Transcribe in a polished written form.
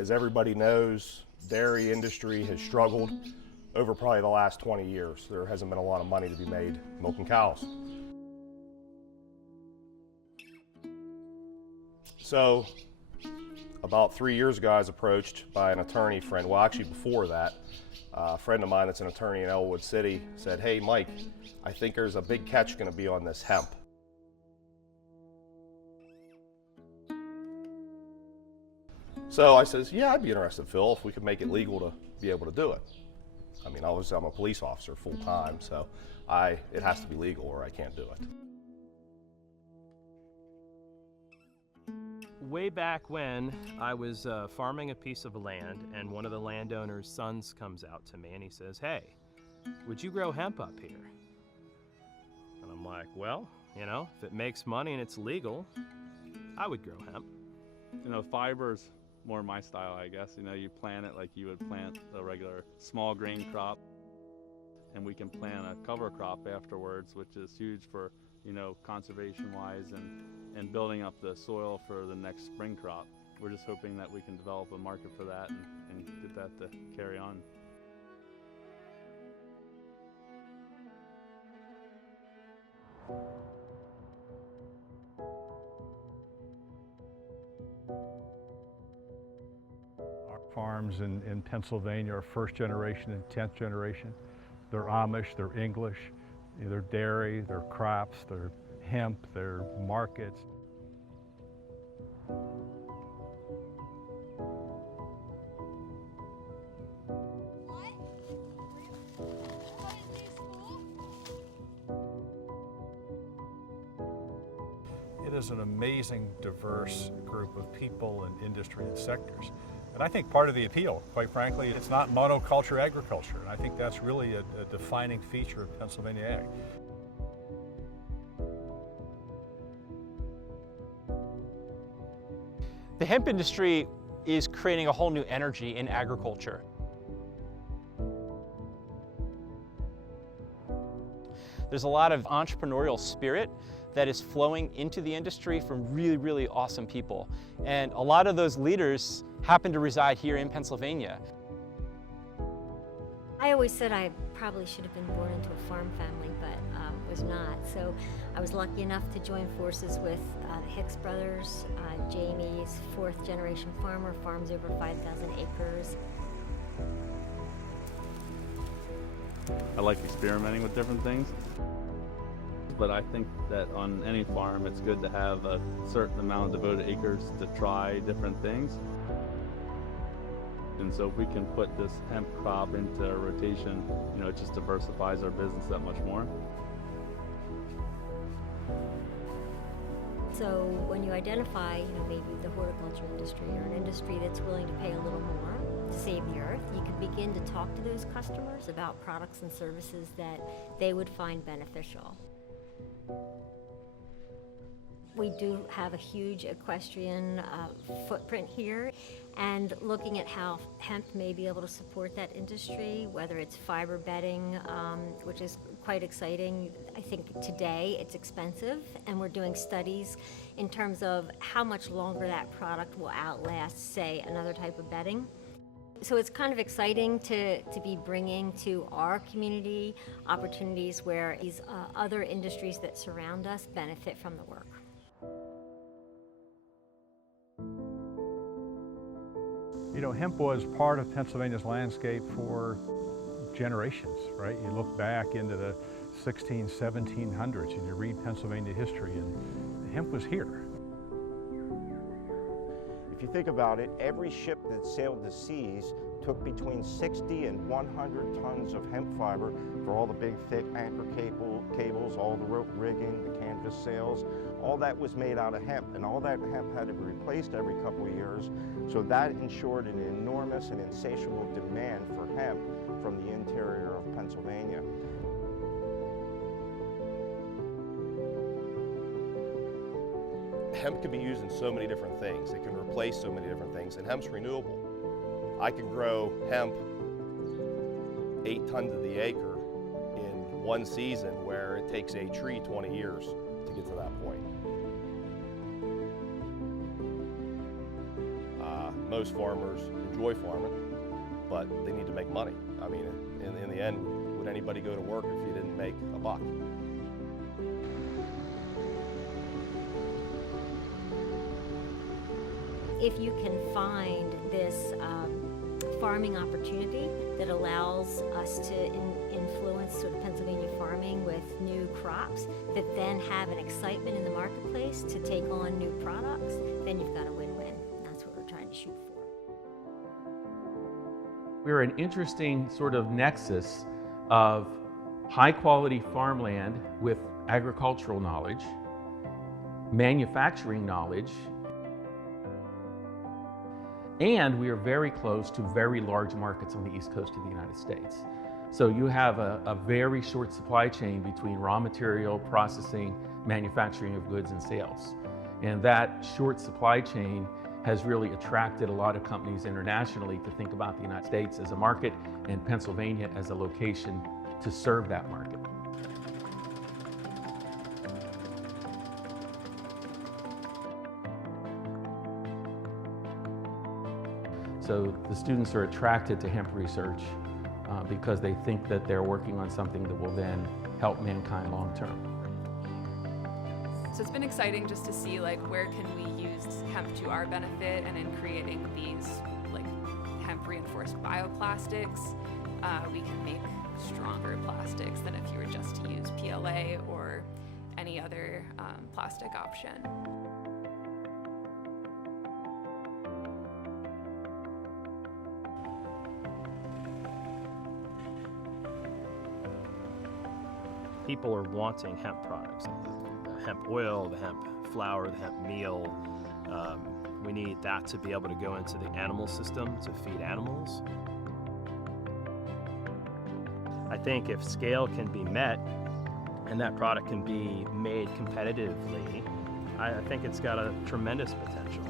As everybody knows, dairy industry has struggled over probably the last 20 years. There hasn't been a lot of money to be made milking cows. So about 3 years ago, I was approached by an attorney friend. Well, actually before that, a friend of mine that's an attorney in Elwood City said, "Hey Mike, I think there's a big catch going to be on this hemp." So I says, "Yeah, I'd be interested, Phil, if we could make it legal to be able to do it." I mean, obviously I'm a police officer full time, so it has to be legal or I can't do it. Way back when, I was farming a piece of land, and one of the landowner's sons comes out to me and he says, "Hey, would you grow hemp up here?" And I'm like, well, you know, if it makes money and it's legal, I would grow hemp. You know, fiber's more my style, I guess. You know, you plant it like you would plant a regular small grain crop, and we can plant a cover crop afterwards, which is huge for, you know, conservation-wise and building up the soil for the next spring crop. We're just hoping that we can develop a market for that and get that to carry on. Our farms in Pennsylvania are first generation and 10th generation. They're Amish, they're English, they're dairy, they're crops, they're hemp, they're markets. It is an amazing, diverse group of people and industry and sectors. And I think part of the appeal, quite frankly, it's not monoculture agriculture. And I think that's really a defining feature of Pennsylvania ag. The hemp industry is creating a whole new energy in agriculture. There's a lot of entrepreneurial spirit that is flowing into the industry from really, really awesome people. And a lot of those leaders happen to reside here in Pennsylvania. I always said I probably should have been born into a farm family, but was not. So I was lucky enough to join forces with the Hicks brothers. Jamie's fourth generation farmer, farms over 5,000 acres. I like experimenting with different things, but I think that on any farm it's good to have a certain amount of devoted acres to try different things. And so if we can put this hemp crop into a rotation, you know, it just diversifies our business that much more. So when you identify, you know, maybe the horticulture industry or an industry that's willing to pay a little more to save the earth, you can begin to talk to those customers about products and services that they would find beneficial. We do have a huge equestrian footprint here, and looking at how hemp may be able to support that industry, whether it's fiber bedding, which is quite exciting. I think today it's expensive, and we're doing studies in terms of how much longer that product will outlast, say, another type of bedding. So it's kind of exciting to be bringing to our community opportunities where these other industries that surround us benefit from the work. You know, hemp was part of Pennsylvania's landscape for generations, right? You look back into the 1700s and you read Pennsylvania history, and hemp was here. If you think about it, every ship that sailed the seas took between 60 and 100 tons of hemp fiber for all the big thick anchor cables, all the rope rigging, the canvas sails. All that was made out of hemp, and all that hemp had to be replaced every couple of years. So that ensured an enormous and insatiable demand for hemp from the interior of Pennsylvania. Hemp can be used in so many different things. It can replace so many different things, and hemp's renewable. I can grow hemp 8 tons of the acre in one season, where it takes a tree 20 years to get to that point. most farmers enjoy farming, but they need to make money. I mean, in the end, would anybody go to work if you didn't make a buck? If you can find this farming opportunity that allows us to influence sort of Pennsylvania farming with new crops that then have an excitement in the marketplace to take on new products, then you've got a win-win. That's what we're trying to shoot for. We're an interesting sort of nexus of high-quality farmland with agricultural knowledge, manufacturing knowledge, and we are very close to very large markets on the East Coast of the United States. So you have a very short supply chain between raw material, processing, manufacturing of goods, and sales. And that short supply chain has really attracted a lot of companies internationally to think about the United States as a market and Pennsylvania as a location to serve that market. So the students are attracted to hemp research because they think that they're working on something that will then help mankind long term. So it's been exciting just to see where can we use hemp to our benefit, and in creating these hemp reinforced bioplastics, we can make stronger plastics than if you were just to use PLA or any other plastic option. People are wanting hemp products, the hemp oil, the hemp flour, the hemp meal. We need that to be able to go into the animal system to feed animals. I think if scale can be met and that product can be made competitively, I think it's got a tremendous potential.